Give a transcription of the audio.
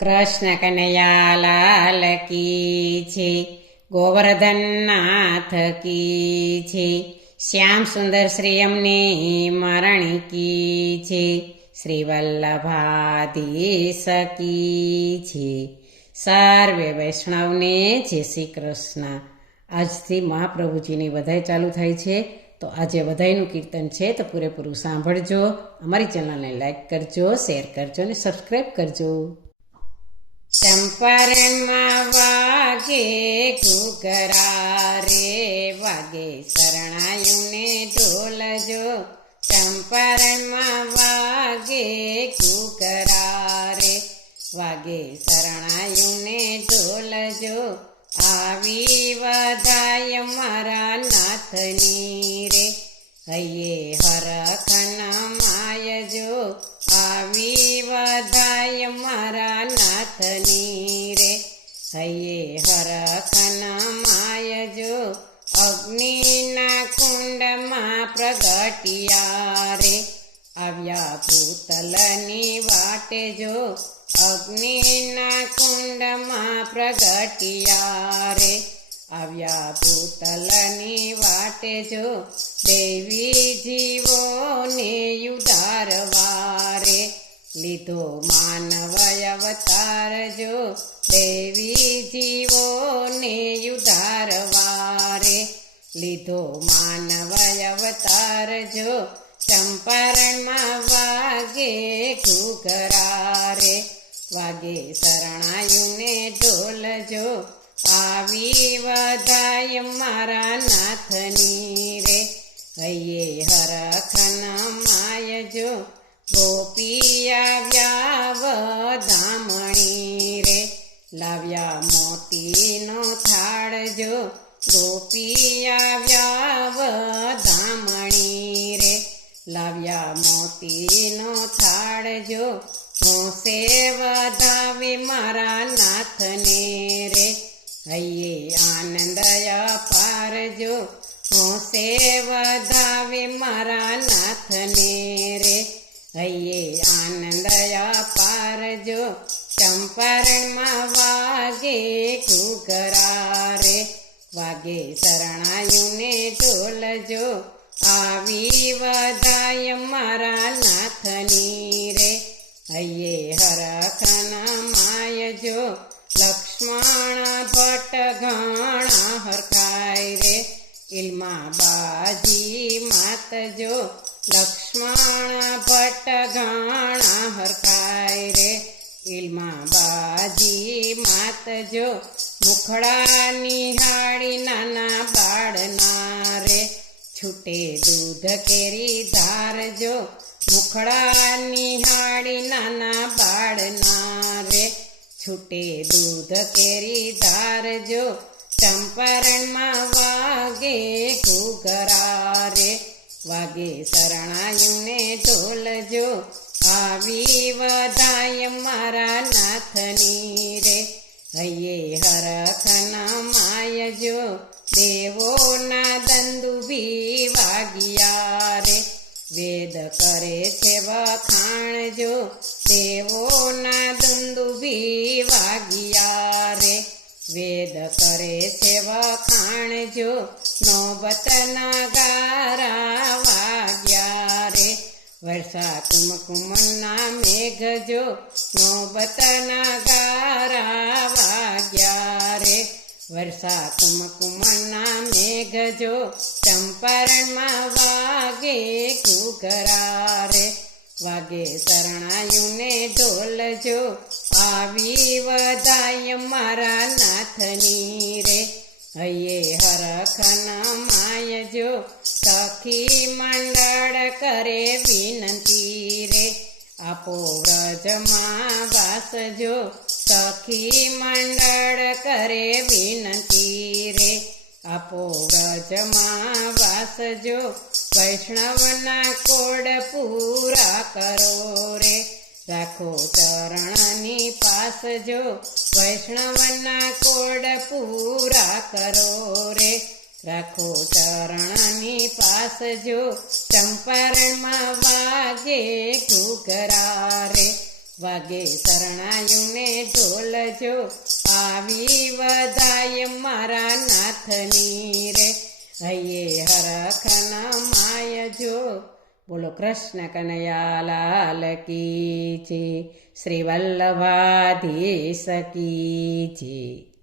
કૃષ્ણ કનૈયા લાલ કી છે, ગોવર્ધન નાથ કી છે, શ્યામ સુંદર શ્રી અમને મરણી કી છે, શ્રી વલ્લભાધીશ કી છે. સર્વે વૈષ્ણવને જય શ્રી કૃષ્ણ. આજથી મહાપ્રભુજીની વધાઈ ચાલુ થાય છે, તો આજે વધાઈનું કીર્તન છે, તો પૂરેપૂરું સાંભળજો. અમારી ચેનલને લાઈક કરજો, શેર કરજો અને સબસ્ક્રાઈબ કરજો. ચંપારણમાં વાગે ઘૂઘરા રે, વાગે શરણાયુને ઢોલજો. ચંપારણમાં વાગે ઘૂઘરા રે, વાગે શરણાયુને ઢોલજો. આવી વધાય મારા નાથની રે, હૈયે હરખન માયજો. આવી વધાય મારા નાથની રે, હૈયે હરખન માયજો. અગ્નિના કુંડમાં પ્રગટિયા રે, આવ્યા ભૂતલની વાટે જો. અગ્નિના કુંડમાં પ્રગટિયા રે, આવ્યા ભૂતલની વાટે જો. દેવી જીવોને ઉદ્ધારવા રે, લીધો માનવ અવતાર જો. દેવી જીવોને ઉદ્ધારવા રે, લીધો માનવ અવતાર જો. ચંપારણમાં વાગે ઘૂઘરા રે, વાગે શરણાયુને ઢોલજો. આવી વધાય મારા નાથની રે, હૈયે હરખન માયજો. ગોપી આવ્યા વધામણી રે, લાવ્યા મોતીનો થાળજો. ગોપી આવ્યા વધામણી રે, લાવ્યા મોતીનો થાળજો. હોંશે વધાવે મારા નાથને રે, હૈયે આનંદ અપારજો. હોંશે વધાવે મારા નાથને રે, હૈયે આનંદ અપારજો. ચંપારણમાં વાગે ઘૂઘરા રે, વાગે શરણાયુને ઢોલજો. આવી વધાય મારા નાથની રે, હૈયે હરખન માયજો. લક્ષ્મણ ભટ્ટ ઘણા હરખાય રે, ઇલમાં બાજી માતજો. લક્ષ્મણ ભટ્ટ ઘણા હરખાય રે, ઇલમાં બાજી માતજો. મુખડા નિહાળી નાના બાળના રે, છૂટે દૂધ કેરી ધારજો. મુખડા નિહાળી નાના બાળના રે, છૂટે દૂધ કેરી ધારજો. ચંપારણમાં વાગે ઘૂઘરા રે, વાગે શરણાયુને ઢોલજો. આવી વધાય મારા નાથની રે, હૈયે હરખન માયજો. દેવોના દંદુભી વાગ્યા રે, વેદ કરે છે વખાણજો. દેવોના દંદુભી વાગ્યા રે, વેદ કરે છે વખાણજો. નોબતના ગારા વાગ્યા રે, વર્ષા કુમકુમના મેઘજો. નોબતના ગારા વાગ્યા રે, વર્ષા કુમકુમના મેઘજો. ચંપારણમાં વાગે ઘૂઘરા રે, વાગે શરણાયુને ઢોલજો. આવી વધાય મારા નાથની રે, હૈયે હરખન માયજો. સખી મંડળ કરે વિનંતી રે, આપો વ્રજમાં વાસજો. સખી મંડળ કરે વિનંતી રે, આપો વ્રજમાં વાસજો. વૈષ્ણવના કોડ પૂરા કરો રે, રાખો ચરણની પાસજો. વૈષ્ણવના કોડ પૂરા કરો રે, રાખો ચરણની પાસજો. ચંપારણમાં વાગે ઘૂઘરા રે, વાગે શરણાયુને જો આવી વધાય મારા નાથની રે હૈયે હરખના માય જો. બોલો કૃષ્ણ કનૈયા લાલ કી છે, શ્રી વલ્લભાધીશ કી છે.